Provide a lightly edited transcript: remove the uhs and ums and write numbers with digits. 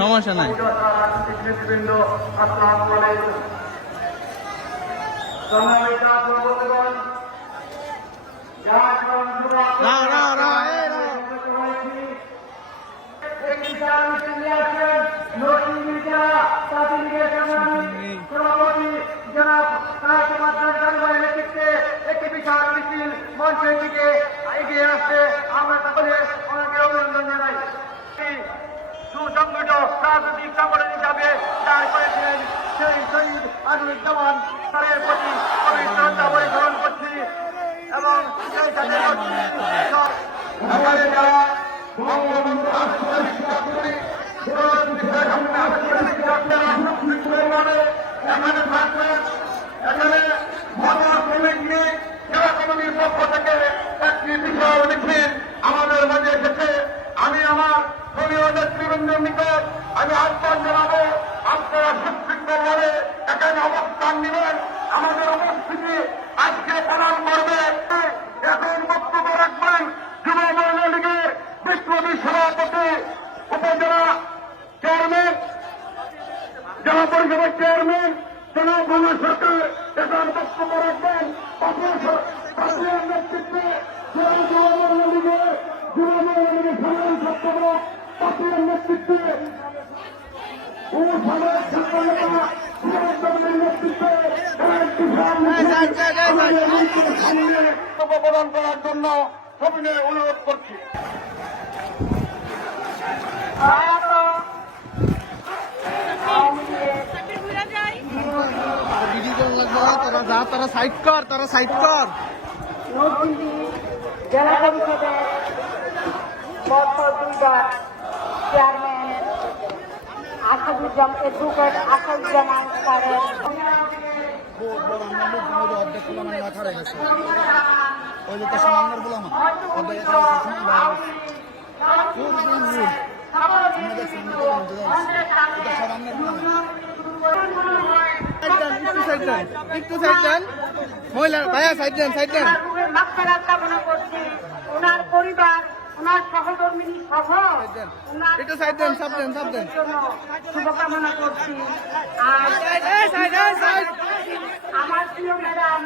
সমস্যা নাই। একটি বিশাল মিছিল মঞ্চের দিকে এগিয়ে আসছে। আমরা তাদের অনেকে অভিনন্দন জানাই। সুসংগঠিত রাজনৈতিক সংগঠন হিসাবে দাঁড় করেছিলেন সেই শহীদ আনিসুজ্জামান তাদের প্রতি শ্রদ্ধা পরিচালন করছি এবং সেই সাথে যারা বঙ্গবন্ধু এখানে থাকবেন, এখানে জেলা কমিটির পক্ষ থেকে একটি বিশাল মিছিল আমাদের মাঝে এসেছে। আমি আমার দলীয় নেতৃবৃন্দের নিকট আমি আহ্বান জানাবো, আপনারা সুশৃঙ্খলভাবে এখানে অবস্থান নেবেন। আমাদের উপস্থিতি আজকে প্রমাণ করবে। এখন বক্তব্য রাখবেন যুব মহিলা লীগের বিপ্লবী সভাপতি, উপজেলা চেয়ারম্যান, জেলা পরিষদের চেয়ারম্যান জনাব বাংলা সরকার। এখন বক্তব্য রাখবেন পাপিয়ার নেতৃত্বে যুব মহিলা লীগের সাধারণ সম্পাদক পাপিয়ার নেতৃত্বে ও সাধারণ বক্তব্য প্রদান করার জন্য সবিনয় অনুরোধ করছি। তারা সাইড কর, তারা সাইড কর। নরসিংদী জেলা পরিষদের বর্ষ 2বার চেয়ারম্যান অ্যাডভোকেট আসাদুজ্জামান স্যারের একটু সাইড দেন মহিলা ভাইয়া, সাইড দেন, সাইড দেন। মাগফিরাত কামনা করছি। ওনার পরিবার, ওনার সহকর্মী সহ একটু সাইড দেন, সব দেন, সব দেন। শুভকামনা করছি। আর আমার প্রিয় ম্যাডাম